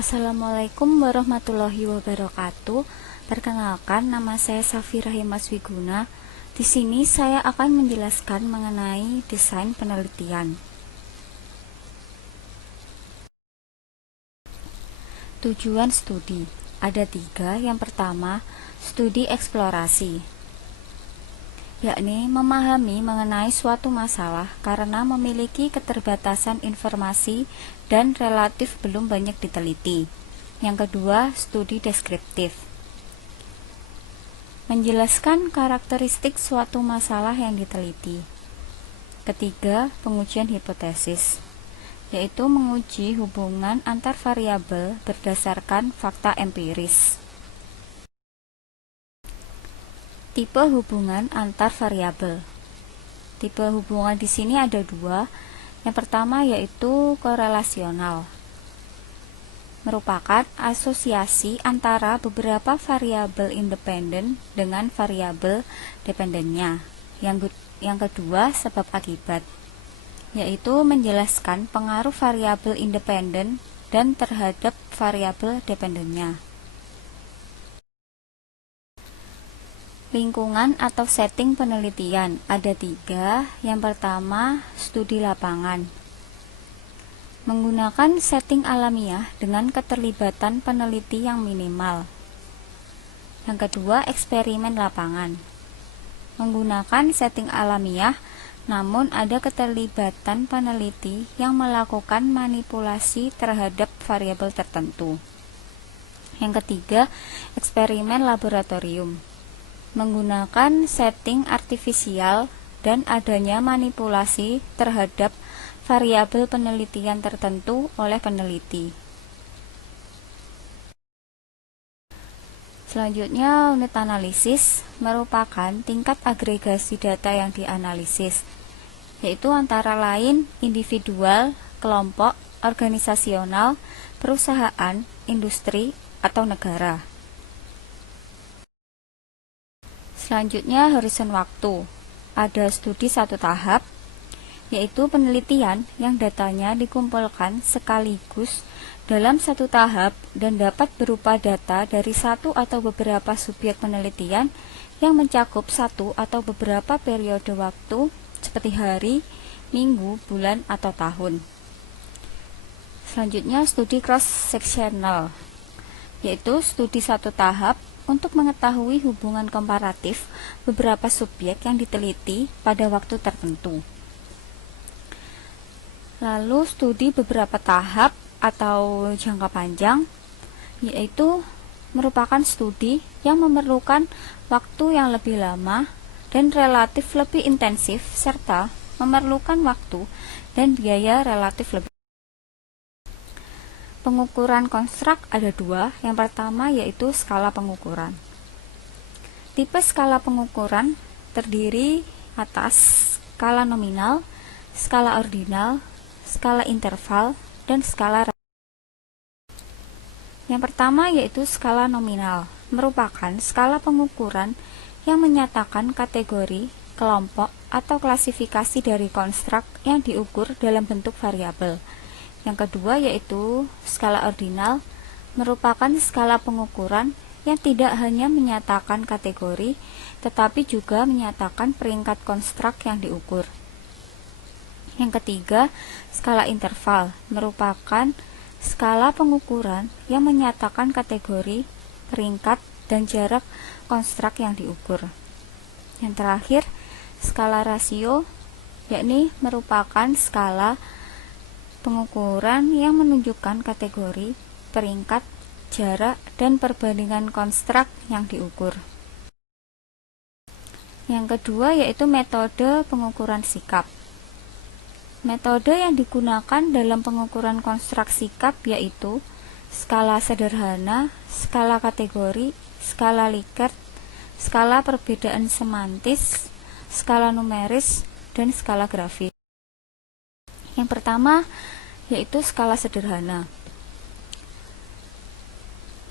Assalamualaikum warahmatullahi wabarakatuh. Perkenalkan, nama saya Safira Himaswiguna. Di sini saya akan menjelaskan mengenai desain penelitian. Tujuan studi ada 3. Yang pertama, studi eksplorasi, yakni memahami mengenai suatu masalah karena memiliki keterbatasan informasi dan relatif belum banyak diteliti. Yang kedua, studi deskriptif, menjelaskan karakteristik suatu masalah yang diteliti. Ketiga, pengujian hipotesis, yaitu menguji hubungan antar variabel berdasarkan fakta empiris. Tipe hubungan antar variabel. Tipe hubungan di sini ada 2. Yang pertama yaitu korelasional, merupakan asosiasi antara beberapa variabel independen dengan variabel dependennya. Yang kedua, sebab akibat, yaitu menjelaskan pengaruh variabel independen dan terhadap variabel dependennya. Lingkungan atau setting penelitian ada 3. Yang pertama, studi lapangan, menggunakan setting alamiah dengan keterlibatan peneliti yang minimal. Yang kedua, eksperimen lapangan, menggunakan setting alamiah namun ada keterlibatan peneliti yang melakukan manipulasi terhadap variabel tertentu. Yang ketiga, eksperimen laboratorium, menggunakan setting artifisial dan adanya manipulasi terhadap variabel penelitian tertentu oleh peneliti. Selanjutnya, unit analisis merupakan tingkat agregasi data yang dianalisis, yaitu antara lain individual, kelompok, organisasional, perusahaan, industri, atau negara. Selanjutnya, horizon waktu. Ada studi 1 tahap, yaitu penelitian yang datanya dikumpulkan sekaligus dalam 1 tahap dan dapat berupa data dari 1 atau beberapa subjek penelitian yang mencakup 1 atau beberapa periode waktu seperti hari, minggu, bulan, atau tahun. Selanjutnya, studi cross-sectional, yaitu studi 1 tahap untuk mengetahui hubungan komparatif beberapa subjek yang diteliti pada waktu tertentu. Lalu studi beberapa tahap atau jangka panjang, yaitu merupakan studi yang memerlukan waktu yang lebih lama dan relatif lebih intensif serta memerlukan waktu dan biaya relatif lebih. Pengukuran konstruk ada 2. Yang pertama yaitu skala pengukuran. Tipe skala pengukuran terdiri atas skala nominal, skala ordinal, skala interval, dan skala. Yang pertama yaitu skala nominal, merupakan skala pengukuran yang menyatakan kategori, kelompok, atau klasifikasi dari konstruk yang diukur dalam bentuk variabel. Yang kedua yaitu skala ordinal, merupakan skala pengukuran yang tidak hanya menyatakan kategori, tetapi juga menyatakan peringkat konstruk yang diukur. Yang ketiga, skala interval, merupakan skala pengukuran yang menyatakan kategori, peringkat, dan jarak konstruk yang diukur. Yang terakhir, skala rasio, yakni merupakan skala pengukuran yang menunjukkan kategori, peringkat, jarak, dan perbandingan konstruk yang diukur. Yang kedua yaitu metode pengukuran sikap. Metode yang digunakan dalam pengukuran konstruk sikap yaitu skala sederhana, skala kategori, skala Likert, skala perbedaan semantis, skala numeris, dan skala grafis. Yang pertama yaitu skala sederhana,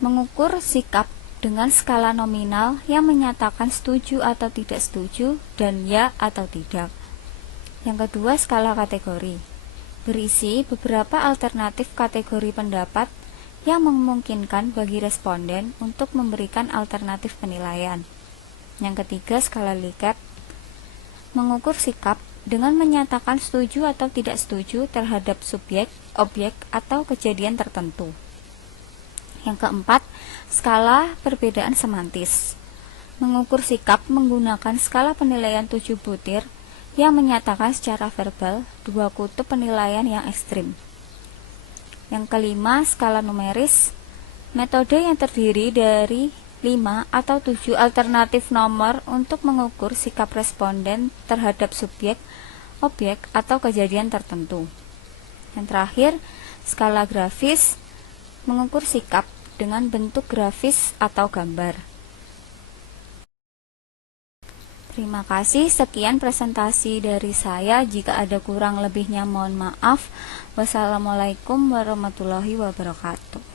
mengukur sikap dengan skala nominal yang menyatakan setuju atau tidak setuju dan ya atau tidak. Yang kedua, skala kategori, berisi beberapa alternatif kategori pendapat yang memungkinkan bagi responden untuk memberikan alternatif penilaian. Yang ketiga, skala Likert mengukur sikap dengan menyatakan setuju atau tidak setuju terhadap subjek, objek, atau kejadian tertentu. Yang keempat, skala perbedaan semantis mengukur sikap menggunakan skala penilaian 7 butir yang menyatakan secara verbal dua kutub penilaian yang ekstrim. Yang kelima, skala numeris, metode yang terdiri dari 5 atau 7 alternatif nomor untuk mengukur sikap responden terhadap subjek, objek, atau kejadian tertentu. Yang terakhir, skala grafis mengukur sikap dengan bentuk grafis atau gambar. Terima kasih, sekian presentasi dari saya. Jika ada kurang lebihnya mohon maaf. Wassalamualaikum warahmatullahi wabarakatuh.